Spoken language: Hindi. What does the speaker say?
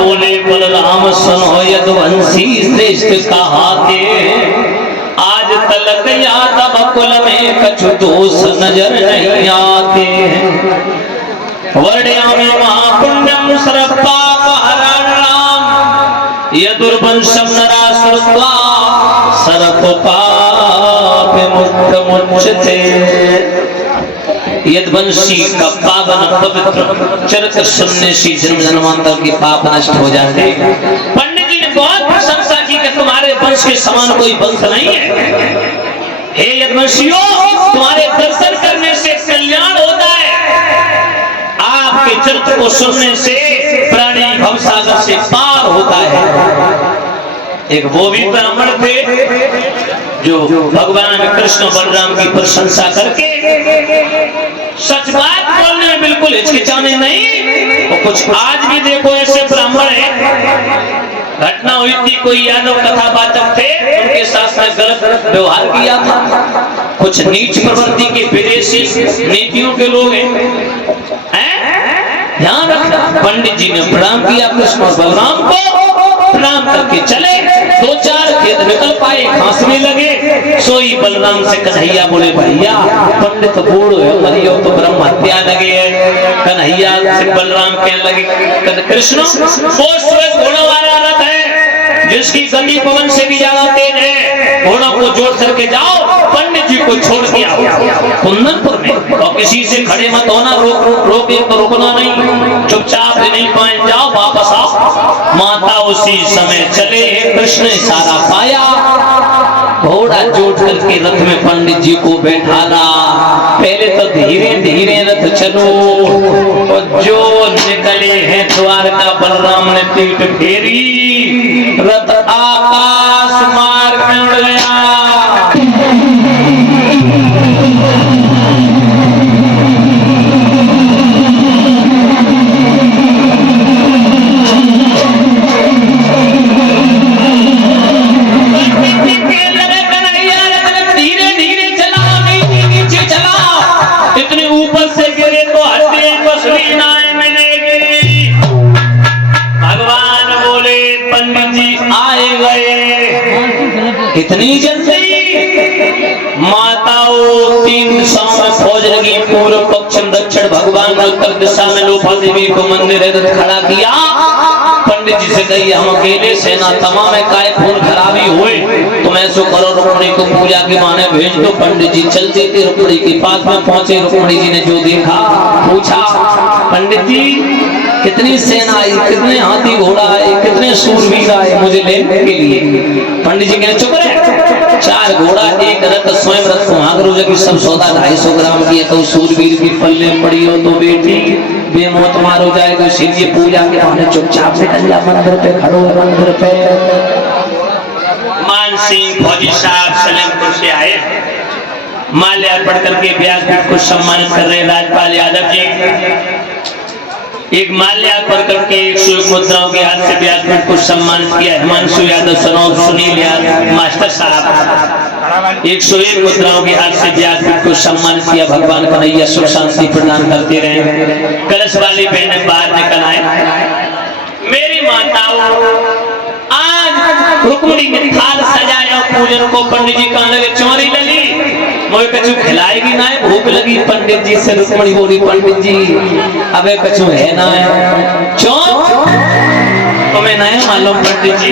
बोले बलराम सुनो यदुवंशी श्रेष्ठ कहा के आज तलक यादव कुल में कछु दोष नजर नहीं आते। वर्ण्या में महापुण्यम सरपाप हरण राम यदुर्वंशम नरासुरत्वा सर्वपाप मुक्त मुच्यते। यदुवंशी का पावन पवित्र चरित्र सुनने से जन्म जन्मांतर के पाप नष्ट हो जाते। पंडित जी ने बहुत प्रशंसा की कि तुम्हारे वंश के समान कोई वंश नहीं है। हे यदुवंशियों, तुम्हारे दर्शन करने से कल्याण होता है। आपके चरित्र को सुनने से प्राणी भवसागर से पार होता है। एक वो भी ब्राह्मण थे जो भगवान कृष्ण बलराम की प्रशंसा करके सच बात बोलने में बिल्कुल हिचकिचाने नहीं। और कुछ आज भी देखो ऐसे ब्राह्मण हैं। घटना हुई थी, कोई यादव कथावाचक थे, उनके साथ में गलत व्यवहार किया था। कुछ नीच प्रवृत्ति के विदेशी नीतियों के लोग हैं। ध्यान रखना। पंडित जी ने प्रणाम किया कृष्ण और बलराम को, प्रणाम करके चले। 2-4 खेत निकल पाए, खांसने लगे। सोई बलराम से कन्हैया बोले, भैया पंडित बूढ़ है, मरियो तो ब्रह्म हत्या लगे है। कन्हैया से बलराम कहने लगे, कृष्ण वो श्वेत घोड़ों वाला रथ है जिसकी गति पवन से भी ज्यादा तेज है। घोड़ों को जोड़ करके जाओ, पंडित जी को छोड़ के आओ कुंदनपुर में। और किसी से खड़े मत होना, रोके तो रुकना नहीं, चुपचाप नहीं पाए जाओ, वापस आओ। माता उसी समय चले। कृष्ण ने इशारा पाया, घोड़ा जोड़ करके रथ में पंडित जी को बैठाना। पहले तो धीरे धीरे रथ चलो, और जो निकले हैं द्वारका, बलराम ने पीठ फेरी, रथ आकाश मार्ग में उड़ गया। इतनी जल्दी? माताओं 3 दिशाओं में फौज लगी, पूर्व पश्चिम दक्षिण, भगवान ने उत्तर दिशा में लोपा देवी को मंदिर खड़ा किया। पंडित जी से कही, हम अकेले सेना तमाम में काय खून खराबी हुए, तुम ऐसो करो रुक्मणी को पूजा के माने भेज दो। पंडित जी चलते थे, रुक्मणी के पास में पहुंचे। रुक्मणी जी ने जो देखा पूछा, पंडित जी कितनी सेना आई, कितने हाथी घोड़ा आए, कितने सूरवीर आए मुझे लेने के लिए? पंडित जी कहने, चुप रहे, 4 घोड़ा 1 रथ, स्वयं रथ सुहागरो की सब सौदा 250 ग्राम की। तो सूरवीर की पल्ले पड़ी हो तो बेटी बेमौत मार हो जाएगा, इसीलिए पूजा के बहाने चुपचाप निकल जा, मंदिर पे खड़ो, मंदिर पे। मान सिंह फौजी साहब सलेमपुर से आए, माल्या अर्पण करके व्यासपीठ को सम्मानित कर रहे राजपाल यादव जी। एक माल्या अर्पण करके 101 मुद्राओं के हाथ से व्यासपीठ को सम्मानित किया। हिमांशु यादव, सनौर सुनील यादव मास्टर साहब 101 मुद्राओं के हाथ से व्यासपीठ को सम्मानित किया। भगवान कन्हैया सुख शांति प्रदान करते रहे। कलश वाली बहनें बाहर निकल आए। मेरी माताओं, आज रुक्मणी के थाल सजाया पूजन को। पंडित जी कहने लगे, चोरी लगी मोए कछु खिलाएगी ना है, भूख लगी। पंडित जी से रुक्मणी बोली, पंडित जी अबे कछु है ना है, क्यों तुम्हें नहीं मालूम पंडित जी?